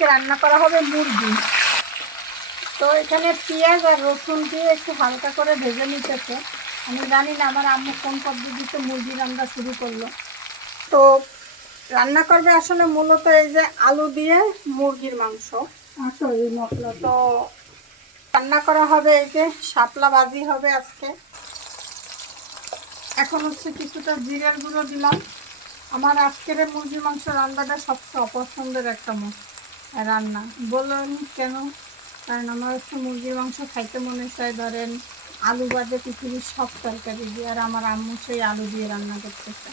আজকে রান্না করা হবে মুরগি। তো এখানে পেঁয়াজ আর রসুন দিয়ে একটু হালকা করে ভেজে নিতেছে। আমি জানি না আমার আম্মু কোন পদ্ধতিতে মুরগি রান্না শুরু করল। তো রান্না করবে আসলে মূলত এই যে আলু দিয়ে মুরগির মাংস। আসলে মশলা তো রান্না করা হবে এই যে শাপলা বাজি হবে আজকে। এখন হচ্ছে কিছুটা জিরের গুঁড়ো দিলাম। আমার আজকের মুরগির মাংস রান্নাটা সবচেয়ে অপছন্দের একটা ম- রান্না। বলুন কেন? কারণ আমার হচ্ছে মুরগির মাংস খাইতে মনে চায়, ধরেন আলু বাদে পৃথিবীর সব তরকারি দিয়ে, আর আমার আম্মু সেই আলু দিয়ে রান্না করতেছে।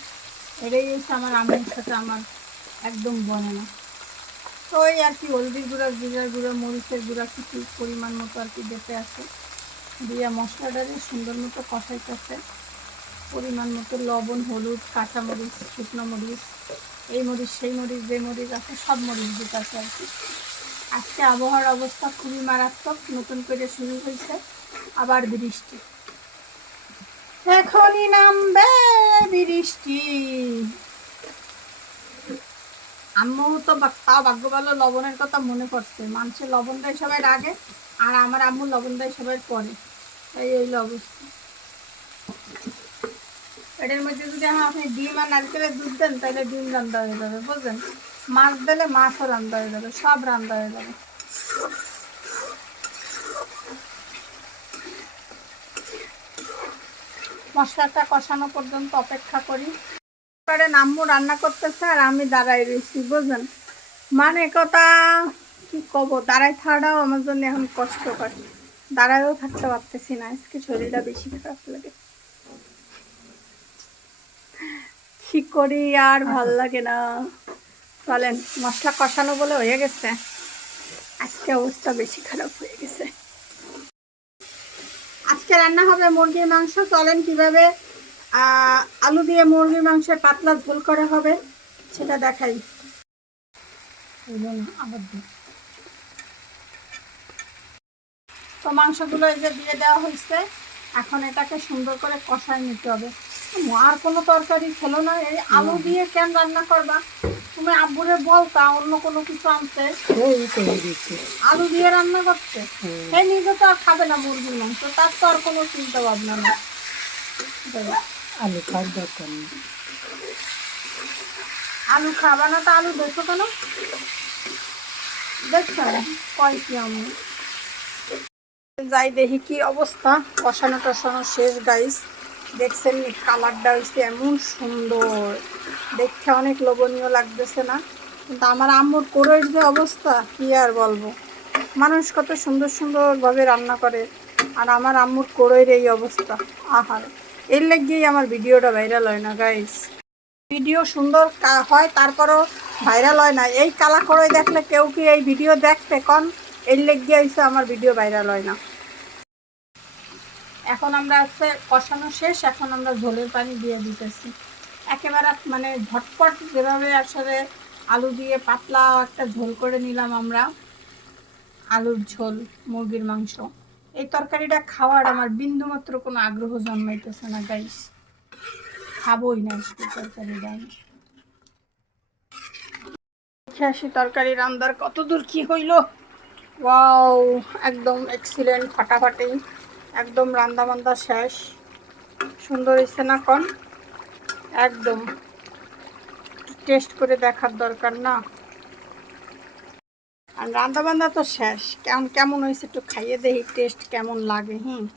এটাই হচ্ছে আমার আম্মুর সাথে আমার একদম বনে না। তো ওই আর কি, হলদির গুঁড়া, জিরার গুঁড়া, মরিচের গুঁড়া কিছু পরিমাণ মতো আর কি দিতে আছে। দিয়ে মশলাটাকে সুন্দর মতো কষাইতেছে, পরিমাণ মতো লবণ, হলুদ, কাঁচামরিচ, শুকনো মরিচ এই মরিচ, সেই মরিচ, যে মরিচ আছে, সব মরিচ দিতে আছে আর কি। আজকে আবহাওয়ার অবস্থা খুবই মারাত্মক, নতুন করে শুরু হয়েছে আবার বৃষ্টি। এখনই নামবে বৃষ্টি। আম্মু তো তাও ভাগ্য ভালো লবণের কথা মনে পড়ছে। মানুষের লবণ দেয় সবাই আগে আর আমার আম্মু লবণ দেয় সবাই পরে। তাই এই অবস্থা। এটার মধ্যে যদি এখন আপনি ডিম আর নারকেলের দুধ দেন, তাহলে ডিম রান্না হয়ে যাবে, বুঝলেন? মাছ দিলে মাছও রান্না হয়ে যাবে, সব রান্না হয়ে যাবে। মশলাটা কষানো পর্যন্ত অপেক্ষা করি। এবারে আম্মু রান্না করতেছে আর আমি দাঁড়াই রয়েছি, বুঝলেন? মানে কথা, কি কব দাঁড়াই থাকাটাও আমার জন্য এখন কষ্টকর। দাঁড়ায়ও থাকতে পারতেছি না, আজকে শরীরটা বেশি খারাপ লাগে। কি করি আর ভালো লাগে না। চলেন মশলা কষানো বলে হয়ে গেছে। আজকে অবস্থা বেশি খারাপ হয়ে গেছে। আজকে রান্না হবে মুরগির মাংস। চলেন কীভাবে আলু দিয়ে মুরগির মাংসের পাতলা ঝোল করা হবে সেটা দেখাই। আবার তো মাংসগুলো এই যে দিয়ে দেওয়া হয়েছে এখন এটাকে সুন্দর করে কষায় নিতে হবে। আর কোনো তরকারি খেলো না। এই আলু দিয়ে কেন রান্না করবা? তুমি আব্বুরে বলতা অন্য কোনো কিছু আনতে। আলু দিয়ে রান্না করতে? সে নিজে তো আর খাবে না মুরগির মাংস তার তো আর কোনো চিন্তা ভাবনা না আলু খাওয়ার দরকার নেই। আলু খাবা না তো আলু দেখো কেন? দেখছ? কয় কি আমি। যাই দেখি কি অবস্থা। কষানো টসানো শেষ গাইস দেখছেন কালারটা হয়েছে এমন সুন্দর। দেখতে অনেক লোভনীয় লাগতেছে না? কিন্তু আমার আম্মুর কোরের যে অবস্থা, কি আর বলব? মানুষ কত সুন্দর সুন্দরভাবে রান্না করে, আর আমার আম্মুর কোরের এই অবস্থা, আহার। এর লেগেই আমার ভিডিওটা ভাইরাল হয় না গাইস ভিডিও সুন্দর হয়, তারপরও ভাইরাল হয় না। এই কালা করে দেখলে কেউ কি এই ভিডিও দেখতে কন? এর লেগে হয়েছে আমার ভিডিও ভাইরাল হয় না। এখন আমরা হচ্ছে কষানো শেষ, এখন আমরা ঝোলের পানি দিয়ে দিতেছি। একেবারে মানে ঝটপট যেভাবে আসলে আলু দিয়ে পাতলা একটা ঝোল করে নিলাম আমরা, আলুর ঝোল, মুরগির মাংস। এই তরকারিটা খাওয়ার আমার বিন্দুমাত্র কোনো আগ্রহ জন্মাইতেছে না গাইস খাবোই না আজকে তরকারিটা দেখে আসি তরকারি রান্দার কত দূর কি হইল। ওয়াও, একদম এক্সিলেন্ট ফাটাফাটি। একদম রান্দা বান্দা শেষ। সুন্দর হয়েছে না কন একদম টেস্ট করে দেখার দরকার না। আর রান্না বান্না তো শেষ। কেমন কেমন হয়েছে একটু খাইয়ে দেখি টেস্ট কেমন লাগে, হুম?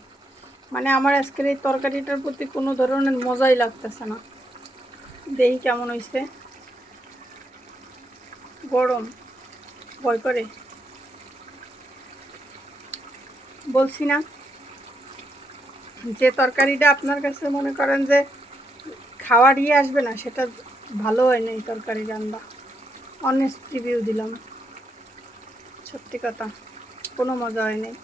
মানে আমার আজকের এই তরকারিটার প্রতি কোনো ধরনের মজাই লাগতেছে না। দেখি কেমন হয়েছে। গরম। ভয় করে। বলছি না। যে তরকারিটা আপনার কাছে মনে করেন যে খাওয়া ইয়ে আসবে না, সেটা ভালো হয় না এই তরকারি রান্না। অনেস্ট রিভিউ দিলাম। সত্যি কথা, কোনো মজা হয় নাই।